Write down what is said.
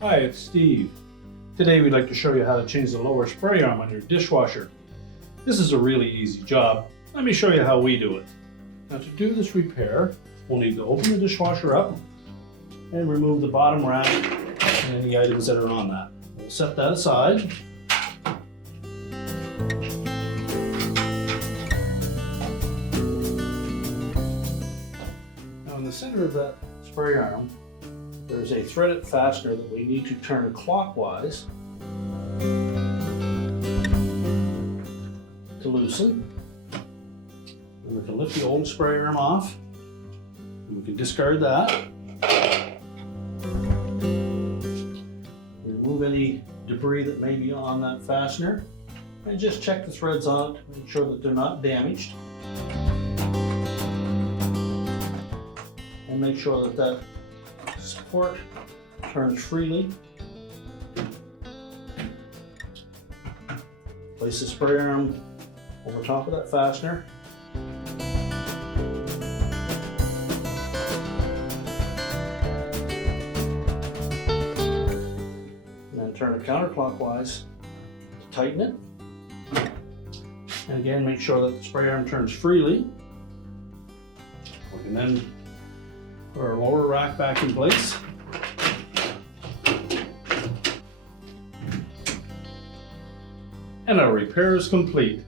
Hi, it's Steve. Today we'd like to show you how to change the lower spray arm on your dishwasher. This is a really easy job. Let me show you how we do it. Now to do this repair, we'll need to open the dishwasher up and remove the bottom rack and any items that are on that. We'll set that aside. Now in the center of that spray arm, there's a threaded fastener that we need to turn clockwise to loosen. And we can lift the old spray arm off, and we can discard that. Remove any debris that may be on that fastener, and just check the threads on it to make sure that they're not damaged. And make sure that that support turns freely. Place the spray arm over top of that fastener. And then turn it counterclockwise to tighten it. And again, make sure that the spray arm turns freely. We can then put our lower rack back in place. And our repair is complete.